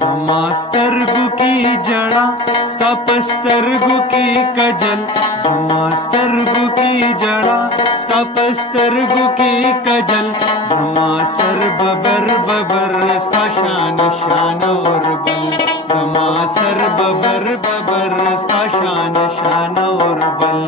زما سترګو کې جړا ستا په سترګو کې کجل زما سترګو کې جړا ستا په سترګو کې کجل زما سر ببر ببر ستا شان شان اور بل زما سر ببر ببر ستا شان شان اور بل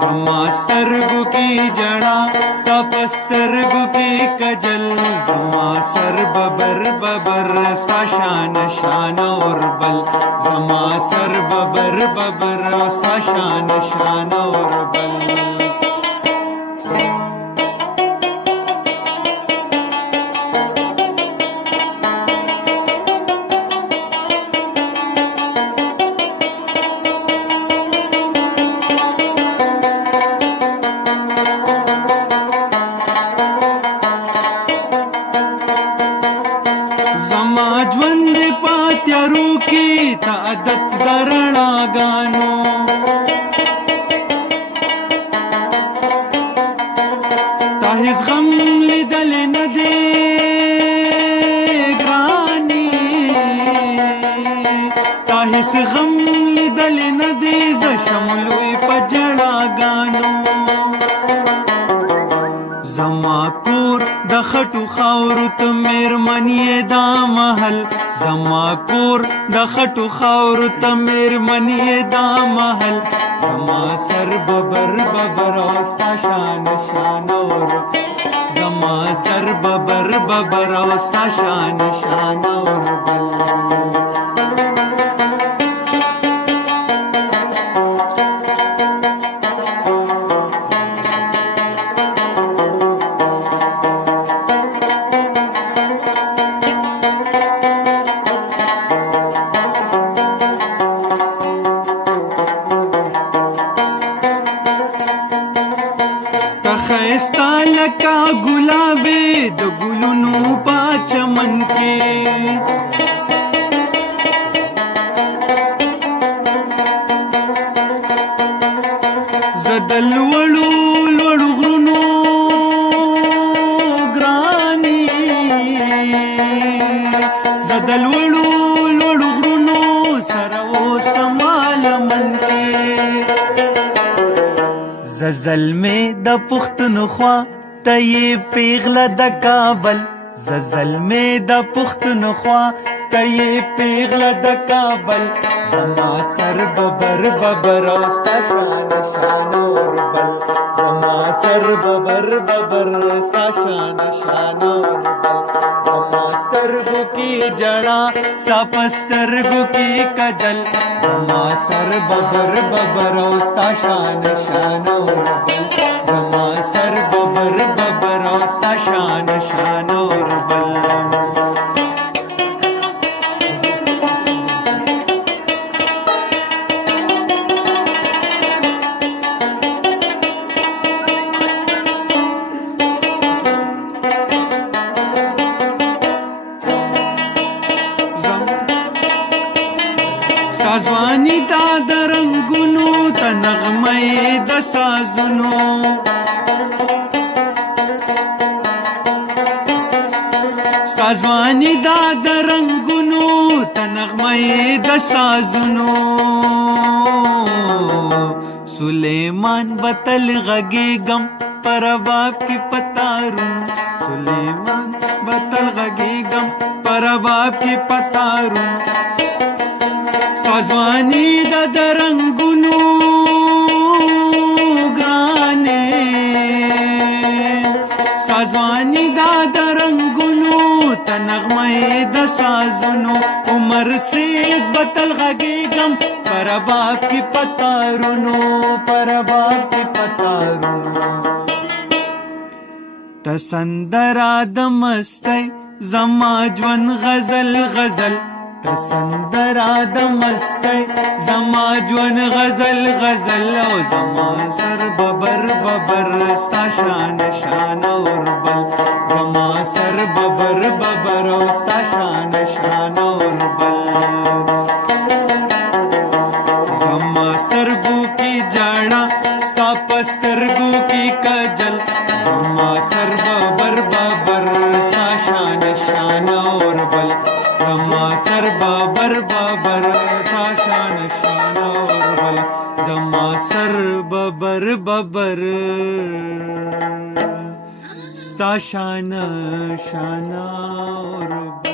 زما سترګو کې جړا ستا په سترګو کې کجل زما سر ببر ببر ستا شان شان اور بل زما سر ببر ببر ستا شان شان اور بل زما ژوند پاتیارو کې تا عادت درنا غانو تا هیڅ غم لیدل نه دی ګرانی تا هیڅ غم لیدل نه دی ز شملوي پجړا غانو زما کور د خټو خاورو ته مېرمنې دا محل زما کور د خټو خاورو ته مېرمنې دا محل زما سر ببر ببر ستا شان شان اور زما سر ببر ببر ستا شان شان اور بل خیستا لکا گلابی د گلونو پا چمن کې زدل وړو لوړو غرونو ګرانی زدل وړو لوړو غرونو سره وسمال من کې زلمې د پښتونخوا ته یې پیغله د کابل زلمې د پښتونخوا ته یې پیغله د کابل زما سر ببر ببر ستا شان شان اور بل زما سر ببر ببر ستا شان شان اور بل زما سترګو کې جړا ستا په سترګو کې کجل زما سر ببر ببر ستا شان شان اور بل زما سر ببر ببر ستا شان شان اور بل ځواني تا د رنګونو ته نغمه د سازونو ستا ځواني دا د رنګونو ته نغمه د سازونو سلیمان بتل غږېږم پر باب کې پتارون سلیمان بتل غږېږم پر باب کې پتارون سازوانی دا درنگونو گرانے سازوانی دا درنگونو تنغمه دا سازونو عمر سید بطل غگیگم پر باب کی پتارونو پر باب کی پتارونو تسندرا دمستی زما جون غزل غزل تسندرا د مستی زما جون غزل غزل او زما سر ببر ببر ستا شان شان اوربل زما سر ببر ببر او ستا شان شان اوربل زما سترګو کی جاړه ستا پسترګو کی کجل زما سر ببر ببر ستا شان شان اوربل زما سر ببر ببر ستا شان شان اوربل زما سر ببر ببر ستا شان شان اوربل